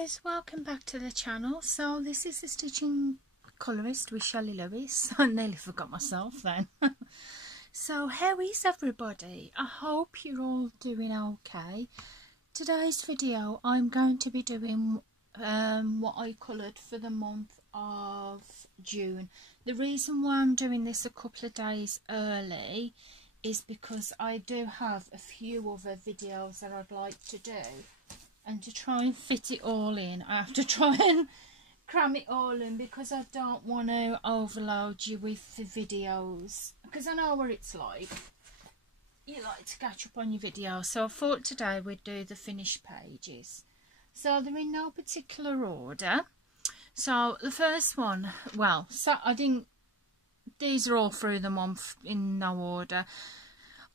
guys, welcome back to the channel. So this is the stitching colourist with Shelley Lewis. I nearly forgot myself then. So how is everybody? I hope you're all doing okay. Today's video I'm going to be doing what I coloured for the month of June. The reason why I'm doing this a couple of days early is because I do have a few other videos that I'd like to do. And to try and fit it all in, I have to try and cram it all in because I don't want to overload you with the videos. Because I know what it's like. You like to catch up on your videos. So I thought today we'd do the finished pages. So they're in no particular order. So the first one, well, so I didn't, these are all through the month in no order.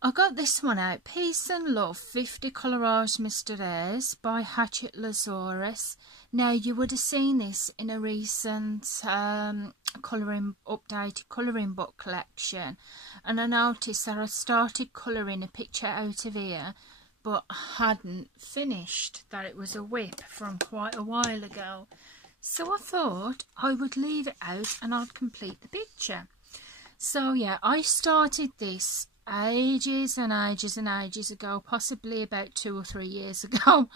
I got this one out, Peace and Love 50 Colourage Mysteries by Hatchet Lazarus. Now you would have seen this in a recent updated colouring book collection, and I noticed that I started colouring a picture out of here but hadn't finished, that it was a whip from quite a while ago. So I thought I would leave it out and I'd complete the picture. So yeah, I started this ages and ages and ages ago, possibly about 2 or 3 years ago.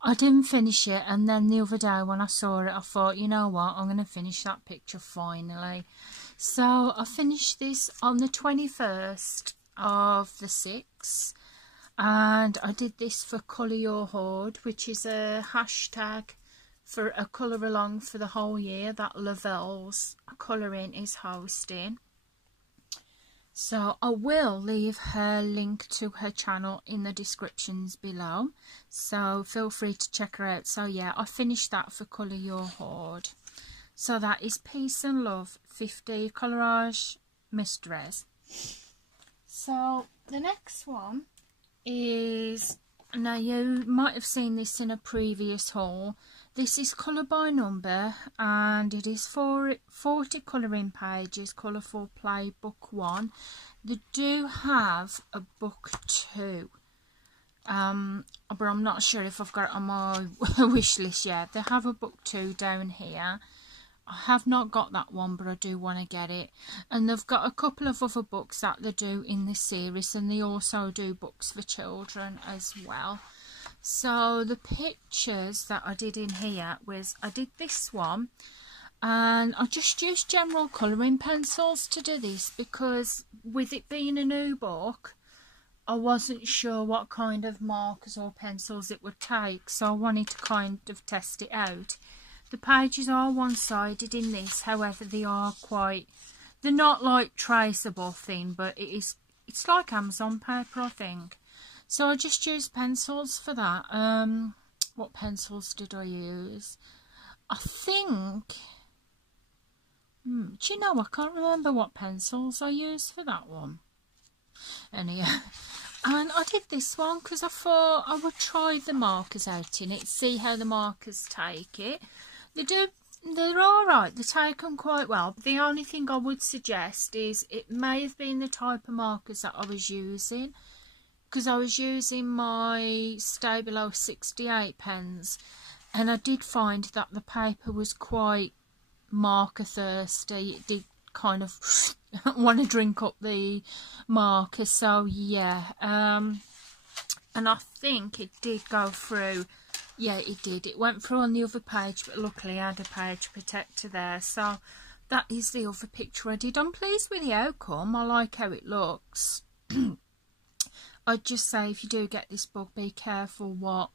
I didn't finish it, and then the other day when I saw it I thought, you know what, I'm going to finish that picture finally. So I finished this on the 21st of the 6th, and I did this for Colour Your Hoard, which is a hashtag for a colour along for the whole year that Lavelle's Colouring is hosting. So I will leave her link to her channel in the descriptions below, so feel free to check her out. So yeah, I finished that for Colour Your Hoard. So that is Peace and Love 50 Colourage Mysteries. So the next one is, now you might have seen this in a previous haul. This is Colour by Number, and it is 40 colouring pages, Colourful Play Book 1. They do have a Book 2, but I'm not sure if I've got it on my wish list yet. They have a Book 2 down here. I have not got that one, but I do want to get it. And they've got a couple of other books that they do in this series, and they also do books for children as well. So the pictures that I did in here was, I did this one, and I just used general colouring pencils to do this because with it being a new book, I wasn't sure what kind of markers or pencils it would take, so I wanted to kind of test it out. The pages are one-sided in this, however they are quite, they're not like traceable thing, but it's like Amazon paper, I think. So I just used pencils for that. What pencils did I use? I think, do you know, I can't remember what pencils I used for that one. Anyhow, and I did this one because I thought I would try the markers out in it, see how the markers take it. They're alright, they take them quite well. But the only thing I would suggest is it may have been the type of markers that I was using, because I was using my Stay Below 68 pens, and I did find that the paper was quite marker thirsty. It did kind of want to drink up the marker, so yeah. And I think it did go through. Yeah, it did. It went through on the other page, but luckily I had a page protector there. So that is the other picture I did. I'm pleased with the outcome. I like how it looks. I'd just say, if you do get this book, be careful what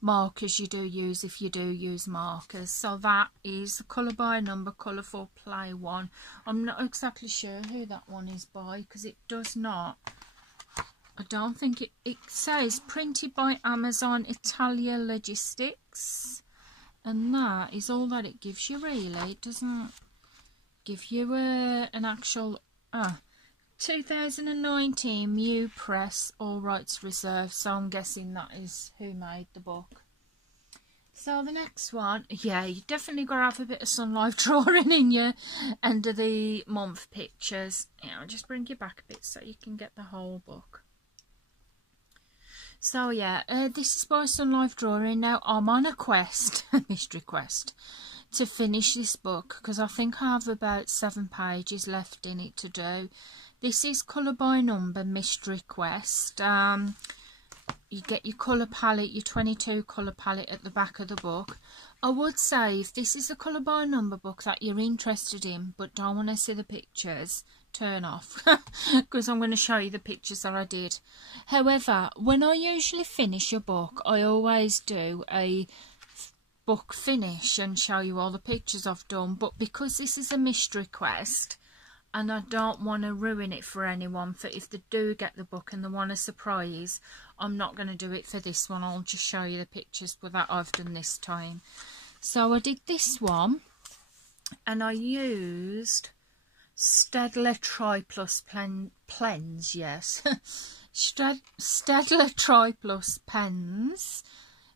markers you do use, if you do use markers. So that is the Colour by Number Colourful Play 1. I'm not exactly sure who that one is by, because it does not, I don't think it says printed by Amazon Italia Logistics, and that is all that it gives you really. It doesn't give you an actual 2019 Mew Press, all rights reserved, so I'm guessing that is who made the book. So the next one, yeah, you definitely got to have a bit of Sun Life drawing in your end of the month pictures. Yeah, I'll just bring you back a bit so you can get the whole book. So yeah, this is by Sun Life Drawing. Now I'm on a quest, a mystery quest, to finish this book, because I think I have about 7 pages left in it to do. This is colour by number mystery quest. You get your colour palette, your 22 colour palette at the back of the book. I would say if this is a colour by number book that you're interested in but don't want to see the pictures, turn off, because I'm going to show you the pictures that I did. However, when I usually finish a book, I always do a book finish and show you all the pictures I've done, but because this is a mystery quest and I don't want to ruin it for anyone, for if they do get the book and they want a surprise, I'm not going to do it for this one. I'll just show you the pictures that I've done this time. So I did this one and I used Staedtler Tri-Plus pens, yes. Staedtler Tri-Plus pens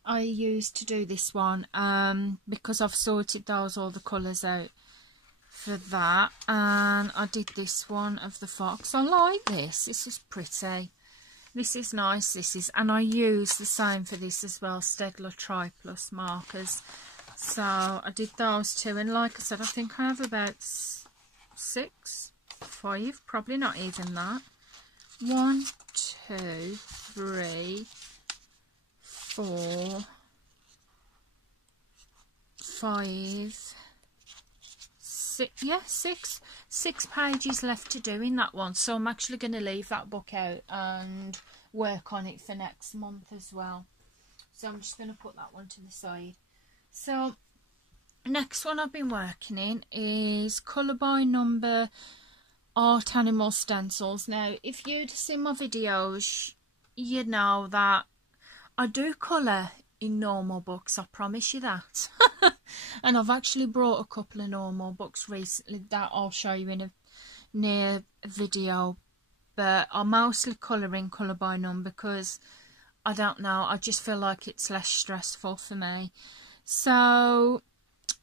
I used to do this one, because I've sorted all the colours out for that. And I did this one of the fox. I like this. This is pretty. This is nice. This is, and I use the same for this as well, Staedtler Tri-Plus markers. So I did those two, and like I said, I think I have about 6, 5, probably not even that. 1, 2, 3, 4, 5, 6, yeah, 6 pages left to do in that one. So I'm actually going to leave that book out and work on it for next month as well. So I'm just going to put that one to the side. So next one I've been working in is colour by number art animal stencils. Now if you'd seen my videos, you know that I do colour in normal books, I promise you that. And I've actually brought a couple of normal books recently that I'll show you in a near video, but I mostly colour in colour by number because I don't know, I just feel like it's less stressful for me. So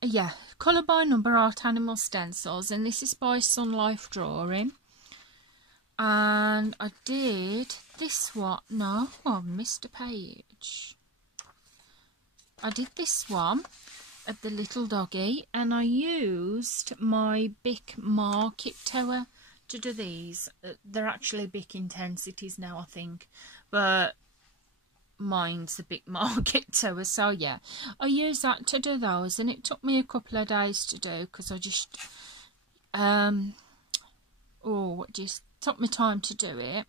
yeah, colour by number art animal stencils, and this is by Sun Life Drawing. And I did this one, no, I missed a page. I did this one of the little doggy, and I used my Bic Market Tower to do these. They're actually Bic Intensities now, I think, but mine's the Bic Market Tower. So yeah, I used that to do those, and it took me a couple of days to do because I just took me time to do it.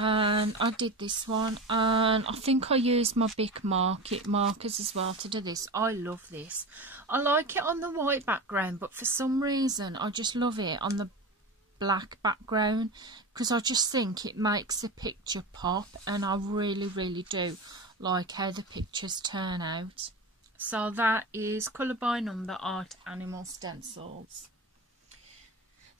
And I did this one, and I think I used my Bic Market markers as well to do this. I love this. I like it on the white background, but for some reason I just love it on the black background because I just think it makes the picture pop, and I really do like how the pictures turn out. So that is colour by number art animal stencils.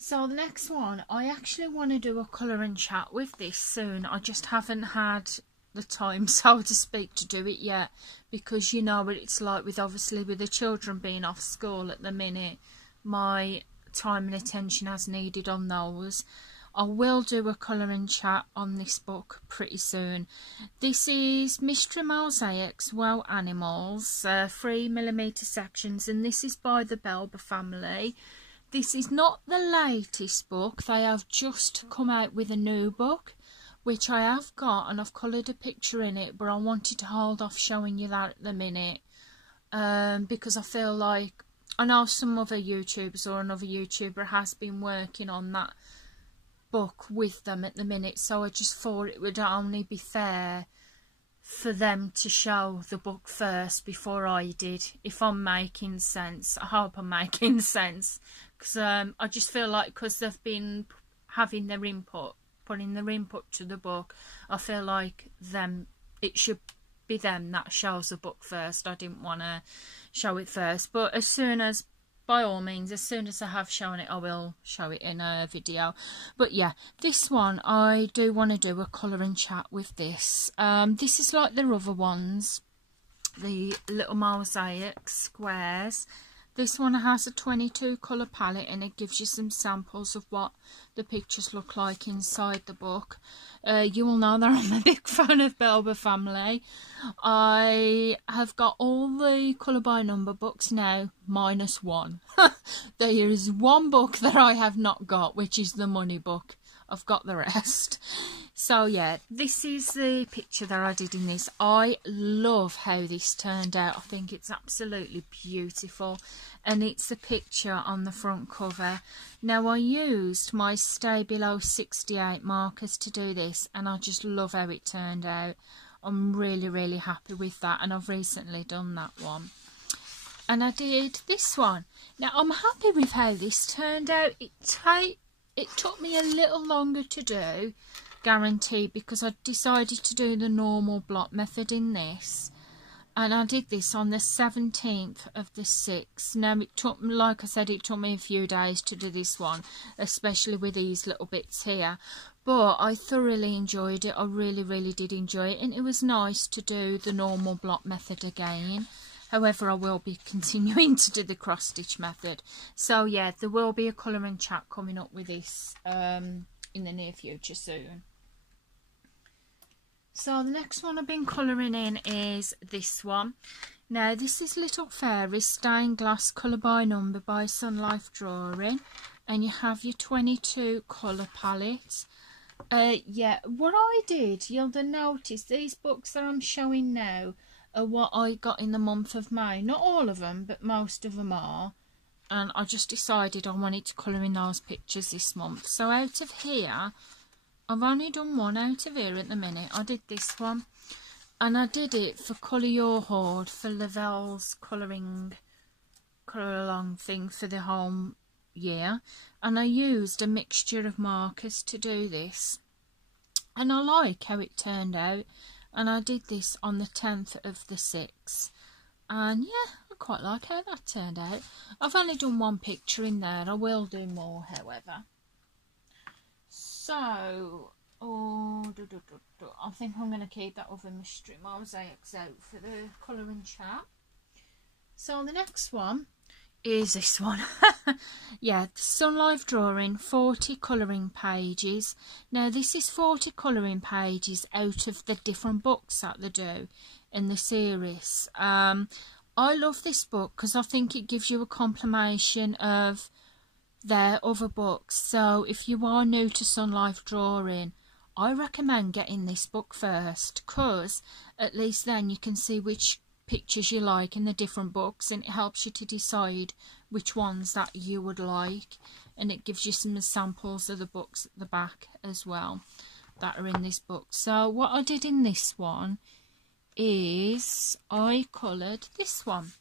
So the next one, I actually want to do a colour and chat with this soon. I just haven't had the time, so to speak, to do it yet, because you know what it's like with, obviously, with the children being off school at the minute. My time and attention as needed on those. I will do a colour and chat on this book pretty soon. This is Mystery Mosaics, Wow Animals, 3mm sections, and this is by the Belber family. This is not the latest book. They have just come out with a new book, which I have got, and I've coloured a picture in it, but I wanted to hold off showing you that at the minute, because I feel like, I know some other YouTubers or another YouTuber has been working on that book with them at the minute, so I just thought it would only be fair for them to show the book first before I did, if I'm making sense. I hope I'm making sense, because I just feel like, because they've been having their input, putting their input to the book, I feel like it should be them that shows the book first. I didn't want to show it first, but as soon as, by all means, as soon as I have shown it, I will show it in a video. But yeah, this one, I do want to do a colour and chat with this. This is like the other ones, the little mosaic squares This one has a 22 colour palette, and it gives you some samples of what the pictures look like inside the book. You will know that I'm a big fan of Belba Family. I have got all the colour by number books now, minus one. There is one book that I have not got, which is the money book. I've got the rest. So yeah, this is the picture that I did in this. I love how this turned out. I think it's absolutely beautiful, and it's a picture on the front cover. Now, I used my Stay Below 68 markers to do this, and I just love how it turned out. I'm really happy with that, and I've recently done that one. And I did this one. Now, I'm happy with how this turned out. It took me a little longer to do, guaranteed, because I decided to do the normal block method in this. And I did this on the 17th of the 6th. Now, it took, like I said, it took me a few days to do this one, especially with these little bits here. But I thoroughly enjoyed it. I really did enjoy it. And it was nice to do the normal block method again. However, I will be continuing to do the cross stitch method. So yeah, there will be a colouring chat coming up with this in the near future soon. So the next one I've been colouring in is this one. Now, this is Little Fairies Stained Glass Colour by Number by Sun Life Drawing. And you have your 22 colour palettes. Yeah, what I did, you'll notice these books that I'm showing now are what I got in the month of May. Not all of them, but most of them are. And I just decided I wanted to colour in those pictures this month. So out of here, I've only done one out of here at the minute. I did this one. And I did it for Colour Your Hoard, for Lavelle's colouring colour along thing for the whole year. And I used a mixture of markers to do this. And I like how it turned out. And I did this on the 10th of the 6th. And yeah, I quite like how that turned out. I've only done one picture in there. I will do more, however. So, I think I'm going to keep that other mystery mosaics out for the colouring chat. So the next one is this one. Yeah, Sun Life Drawing, 40 colouring pages. Now, this is 40 colouring pages out of the different books that they do in the series. I love this book because I think it gives you a compilation of their other books. So if you are new to Sun Life Drawing, I recommend getting this book first, because at least then you can see which pictures you like in the different books, and it helps you to decide which ones that you would like, and it gives you some samples of the books at the back as well that are in this book. So what I did in this one is I coloured this one,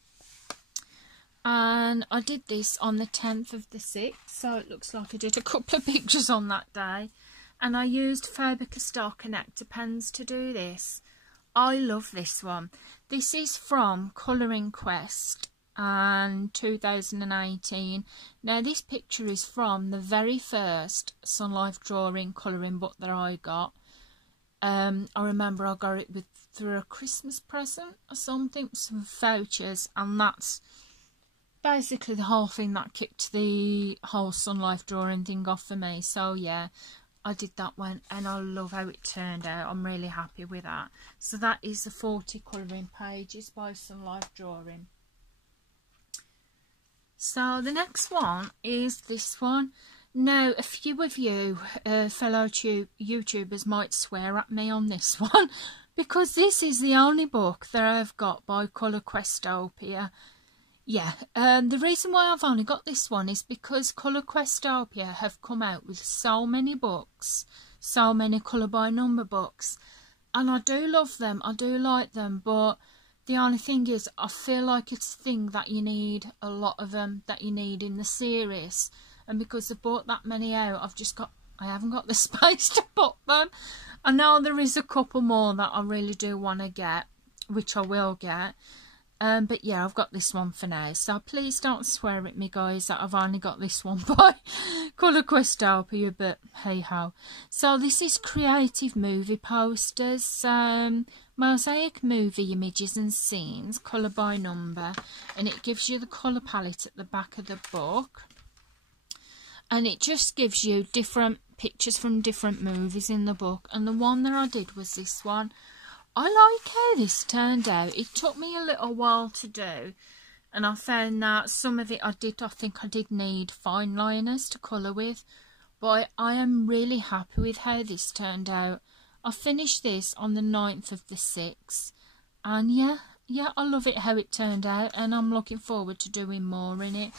and I did this on the 10th of the 6th, so it looks like I did a couple of pictures on that day. And I used Faber-Castell Connector pens to do this. I love this one. This is from Colouring Quest and 2018. Now, this picture is from the very first Sun Life Drawing colouring book that I got. I remember I got it through a Christmas present or something, some vouchers, and that's basically the whole thing that kicked the whole Sun Life Drawing thing off for me. So yeah, I did that one, and I love how it turned out. I'm really happy with that. So that is the 40 colouring pages by Sun Life Drawing. So the next one is this one. Now, a few of you fellow YouTubers might swear at me on this one, because this is the only book that I've got by Colour Questopia. Yeah, the reason why I've only got this one is because Colour Questopia have come out with so many books, so many colour by number books, and I do love them, I do like them, but the only thing is I feel like it's a thing that you need a lot of them, that you need in the series, and because they bought that many out, I haven't got the space to put them. I know there is a couple more that I really do want to get, which I will get. But yeah, I've got this one for now. So please don't swear at me, guys, that I've only got this one by Colour Questopia, but hey ho. So this is Creative Movie Posters Mosaic movie images and scenes, colour by number, and it gives you the colour palette at the back of the book, and it just gives you different pictures from different movies in the book. And the one that I did was this one. I like how this turned out. It took me a little while to do, and I found that some of it I think I did need fine liners to colour with, but I am really happy with how this turned out. I finished this on the 9th of the 6th, and yeah, I love it how it turned out, and I'm looking forward to doing more in it.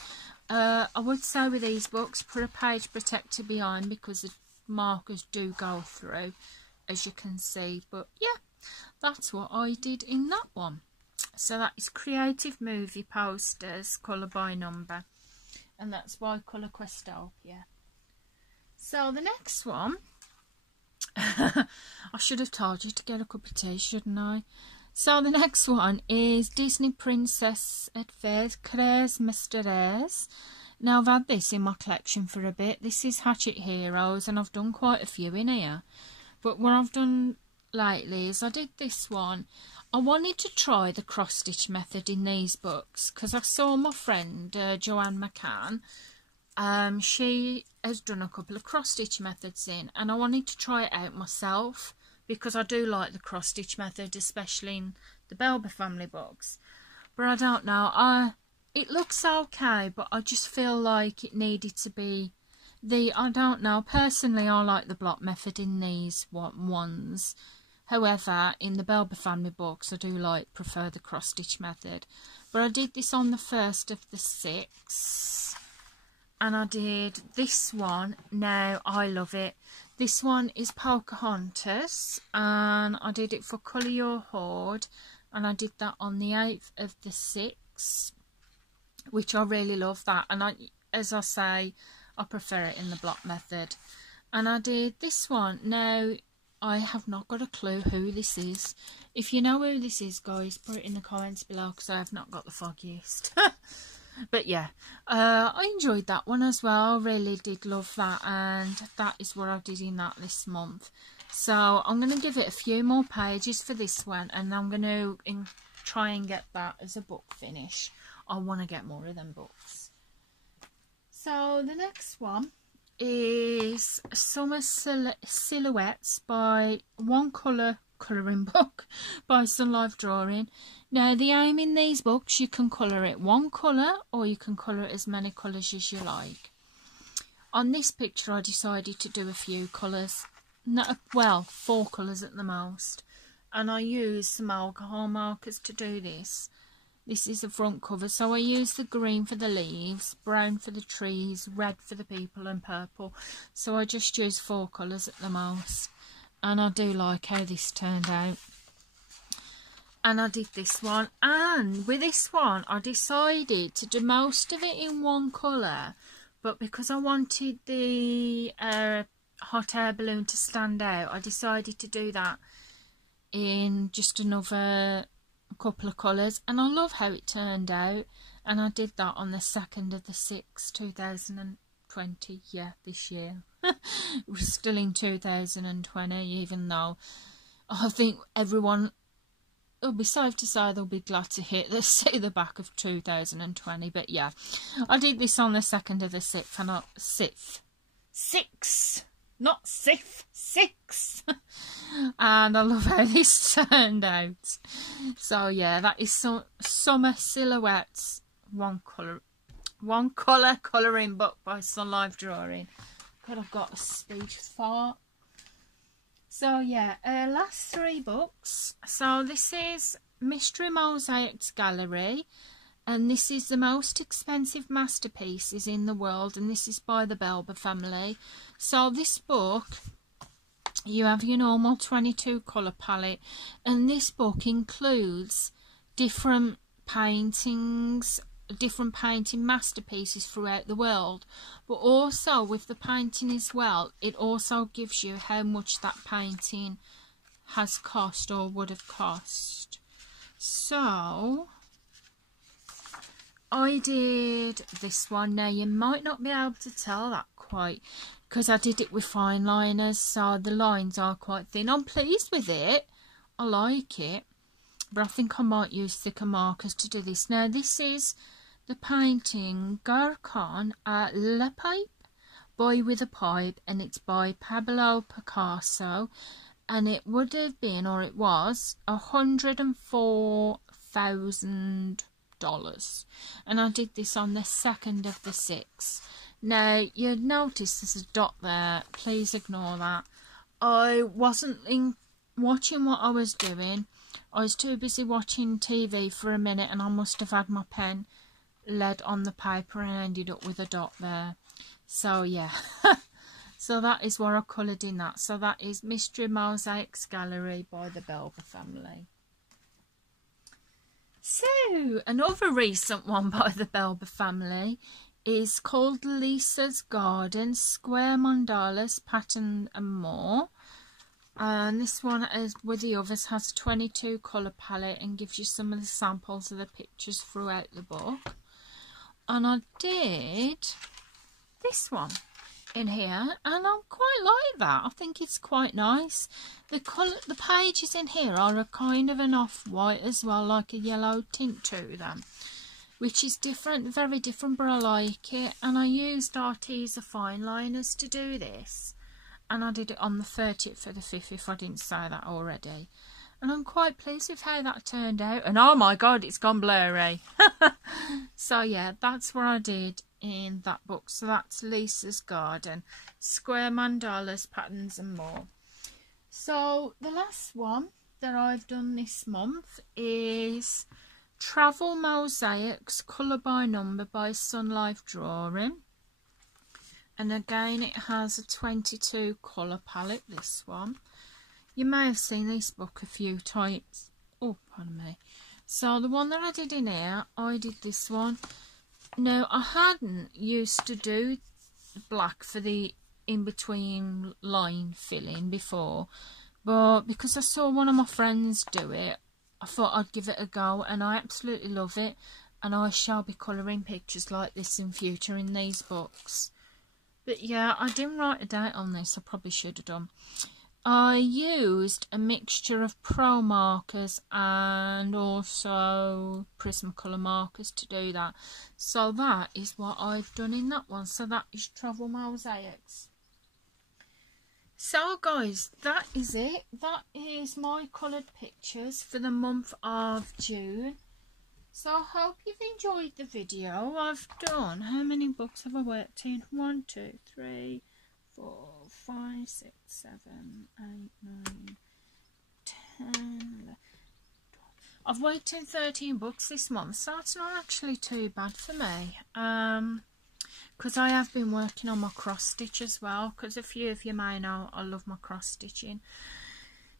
I would say with these books, put a page protector behind because the markers do go through, as you can see, but yeah. That's what I did in that one. So that is Creative Movie Posters, colour by number. And that's by Colour Questopia. So the next one, I should have told you to get a cup of tea, shouldn't I? So the next one is Disney Princess Adventures Mystères. Now I've had this in my collection for a bit. This is Hatchet Heroes, and I've done quite a few in here. But what I've done lately is I did this one. I wanted to try the cross stitch method in these books because I saw my friend Joanne McCann. She has done a couple of cross stitch methods in, and I wanted to try it out myself because I do like the cross stitch method, especially in the Belber family books. But I don't know, it looks okay, but I just feel like it needed to be I don't know, personally I like the block method in these ones. However, in the Belber family books, I do prefer the cross stitch method. But I did this on the 1st of the 6th, and I did this one. Now I love it. This one is Pocahontas, and I did it for Colour Your Hoard, and I did that on the 8th of the 6th, which I really love that. And as I say, I prefer it in the block method. And I did this one. Now, I have not got a clue who this is. If you know who this is, guys, put it in the comments below because I have not got the foggiest. But yeah, I enjoyed that one as well. I really did love that, and that is what I did in that this month. So I'm going to give it a few more pages for this one, and I'm going to try and get that as a book finish. I want to get more of them books. So the next one is Summer Silhouettes by One Colour Colouring Book by Sun Life Drawing. Now the aim in these books, you can colour it one colour or you can colour it as many colours as you like. On this picture I decided to do a few colours, well 4 colours at the most, and I used some alcohol markers to do this. This is the front cover, so I used the green for the leaves, brown for the trees, red for the people, and purple. So I just used 4 colours at the most. And I do like how this turned out. And I did this one. And with this one, I decided to do most of it in one colour. But because I wanted the hot air balloon to stand out, I decided to do that in just another couple of colours, and I love how it turned out. And I did that on the 2nd of the 6th, 2020. Yeah, this year. It was still in 2020, even though I think everyone, it'll be safe to say they'll be glad to see the back of 2020. But yeah, I did this on the 2nd of the 6th, and not sixth, 6. And I love how this turned out. So yeah, that is Summer Silhouettes, one colour colouring book by Sun Life Drawing. God, I've got a speech fart. So yeah, last 3 books. So this is Mystery Mosaics Gallery, and this is the most expensive masterpieces in the world, and this is by the Belber family. So this book, you have your normal 22 colour palette, and this book includes different paintings, different painting masterpieces throughout the world, but also with the painting as well, it also gives you how much that painting has cost or would have cost. So I did this one. Now you might not be able to tell that quite because I did it with fine liners, so the lines are quite thin. I'm pleased with it. I like it, but I think I might use thicker markers to do this. Now this is the painting Garcon à la Pipe, Boy with a Pipe, and it's by Pablo Picasso, and it would have been, or it was, $104,000, and I did this on the 2nd of the 6th. Now you'd notice there's a dot there, please ignore that. I wasn't watching what I was doing. I was too busy watching TV for a minute, and I must have had my pen lead on the paper and ended up with a dot there. So yeah. So that is what I coloured in that. So that is Mystery Mosaics Gallery by the Belver family. So another recent one by the Belver family is called Lisa's Garden, Square Mandalas, Pattern and More. And this one, as with the others, has a 22 colour palette and gives you some of the samples of the pictures throughout the book. And I did this one in here, and I quite like that. I think it's quite nice. The pages in here are a kind of an off-white as well, like a yellow tint to them, which is different, very different, but I like it. And I used Arteza fine liners to do this, and I did it on the 30th for the 5th, if I didn't say that already. And I'm quite pleased with how that turned out. And oh my god, it's gone blurry. So yeah, that's what I did in that book. So that's Lisa's Garden, Square Mandalas, Patterns and More. So the last one that I've done this month is Travel Mosaics, Colour by Number by Sun Life Drawing. And again, it has a 22 colour palette, this one. You may have seen this book a few times. Oh, pardon me. So the one that I did in here, I did this one. Now, I hadn't used to do black for the in-between line filling before, but because I saw one of my friends do it, I thought I'd give it a go, and I absolutely love it. And I shall be colouring pictures like this in future in these books. But yeah, I didn't write a date on this. I probably should have done. I used a mixture of pro markers and also Prismacolor markers to do that. So that is what I've done in that one. So that is Travel Mosaics. So guys, that is it. That is my coloured pictures for the month of June. So I hope you've enjoyed the video. I've done, how many books have I worked in? 1, 2, 3, 4, 5, 6, 7, 8, 9, 10, 11, 12. I've worked in 13 books this month, so it's not actually too bad for me. Because I have been working on my cross stitch as well, because a few of you may know I love my cross stitching.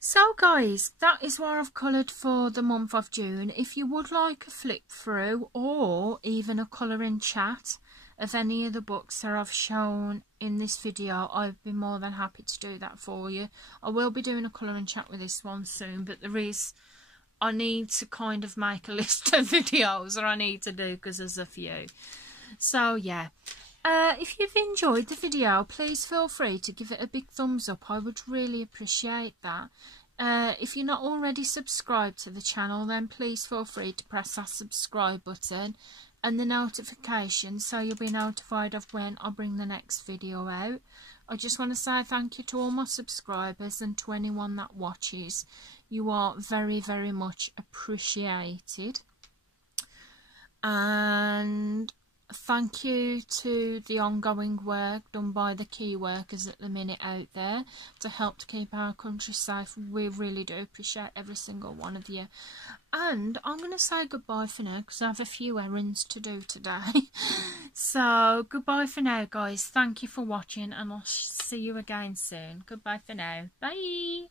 So guys, that is what I've coloured for the month of June. If you would like a flip through or even a colouring chat of any of the books that I've shown in this video, I'd be more than happy to do that for you. I will be doing a colouring chat with this one soon, but I need to kind of make a list of videos that I need to do because there's a few. So yeah, if you've enjoyed the video, please feel free to give it a big thumbs up. I would really appreciate that. If you're not already subscribed to the channel, then please feel free to press that subscribe button and the notification so you'll be notified of when I bring the next video out. I just want to say thank you to all my subscribers and to anyone that watches. You are very, very much appreciated. And thank you to the ongoing work done by the key workers at the minute out there to help to keep our country safe. We really do appreciate every single one of you. And I'm going to say goodbye for now because I have a few errands to do today. So goodbye for now, guys. Thank you for watching and I'll see you again soon. Goodbye for now. Bye.